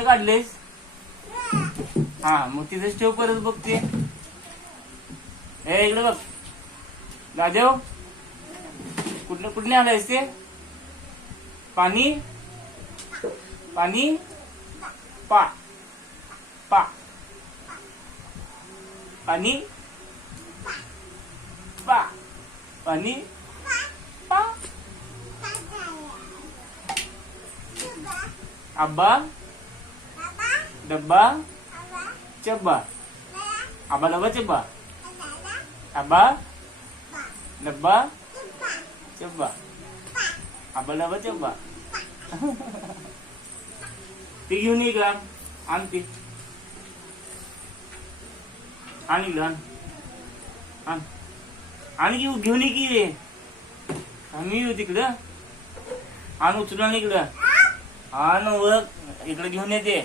काढले. काढलेस हा मग तिथेच ठेव परत बघते. ए इकडे बघ. राजेव हो. कुठलं कुठले आलायस ते? पाणी? पाणी? पा. पा. पाणी? पा. पाणी? पा. अब्बा डब्बा चब्बा अब्बा डब्बा चब्बा अब्बा डब्बा चब्बा अब्बा डब्बा चब्बा ती घेऊन ये का आणते आणि आण आणि घेऊ घेऊन ये की रे आम्ही येऊ तिकडं आण उचलून इकडं आण वर इकडं घेऊन येते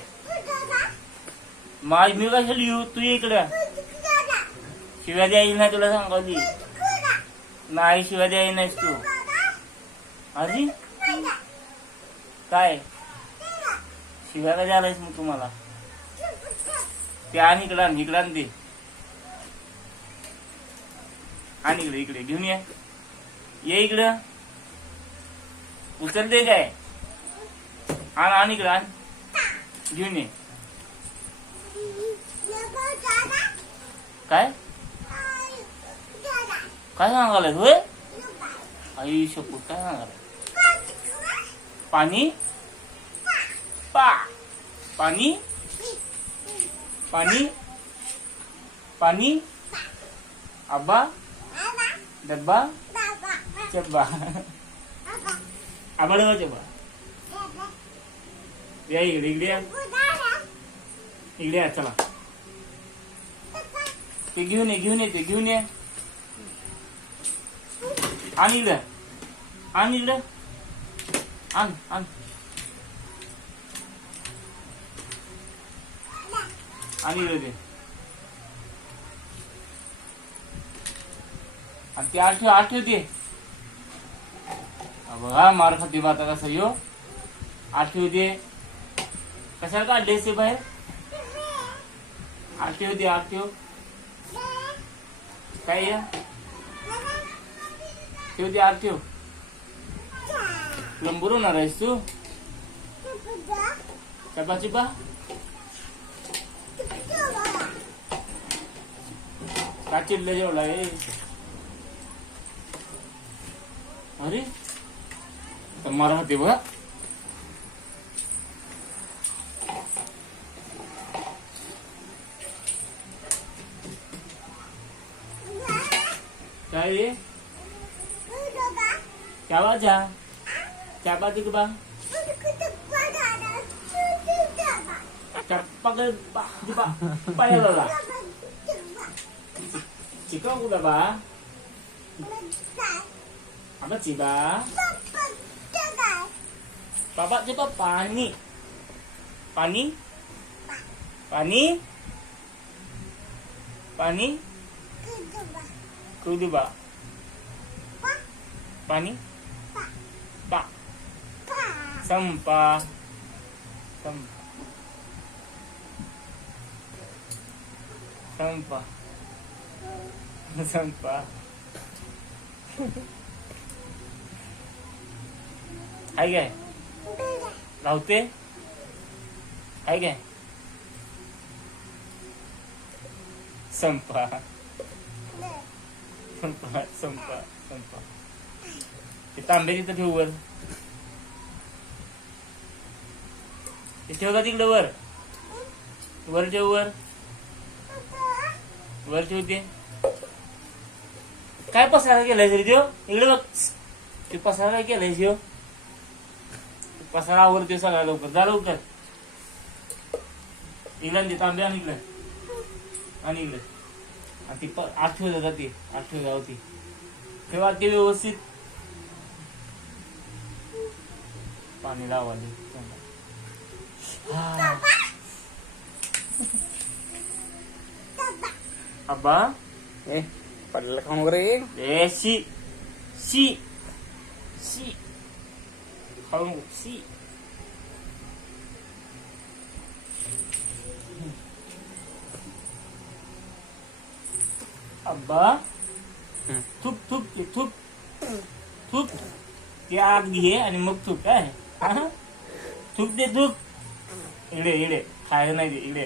माझ मी कशाला येऊ? तू ये इकडं. शिवाजी आई नाही तुला सांगावली नाही शिवाजी आई नाहीस तू. अरे काय? शिव्या कधी आलायस मग तुम्हाला? ते आण इकडं आण इकडं आण ते. आण इकडे इकडे. घेऊन ये. ये इकडं. उचलते काय? आण आण इकडं आण. घेऊन ये. काय काय सांगायला होय आई शकू काय सांगायला पाणी पा पाणी पाणी पाणी अब्बा डब्बा चब्बा आबा डब्बा चब्बा या इकडे इकडे या इकडे या चला. ते घेऊन ये घेऊन ये ते घेऊन ये. आण इकडं. आण इकडं. आण आण. आणि इकडे ते. आणि ते आठ आठ ते. बघा मार खाते बाता कसं यो. आठवते ठेव कशाला काढले ते बाहेर? आठ ठेव ते काय या? ठेव दे आठ ठेव प्लंबर होणार आहेस तू चपा चिपा का चिडलं जेवला हे अरे मरा होते बघा. Hai. siapa bác siapa Chào bác siapa bác. Chào siapa cái bác cái siapa Bay rồi là. Apa sih bà? Bapak siapa pani. Pani? Pani? Pani? Pani? kudu ba pani pak sampah sampah sampah sampah आहे काय राहते आहे काय संपा संपा संपा संपा. ते तांबे तिथं ठेव वर. ते ठेव का तिकडे वर? वर ठेव वर. वर ठेवते. काय पसरायला केलाय तरी देव? इकडे बघ. ते पसरायला केलाय देव? पसारा आवरते सगळा लवकर. जा लवकर. इकडे तांबे आणि इकडे. आणि इकडे. आणि ती प- आठ ठेवत होता ती आठ ठेवत होती तेव्हा ते व्यवस्थित पाणी लावाले अब्बा Eh, padahal kamu ngeri. ए शी शी शी खाऊ नको शी अब्बा. थुक थुक ते थुक थुक ते आत घे आणि मग थुक काय? थुक दे थुक इकडे इकडे खायला नाही दे इकडे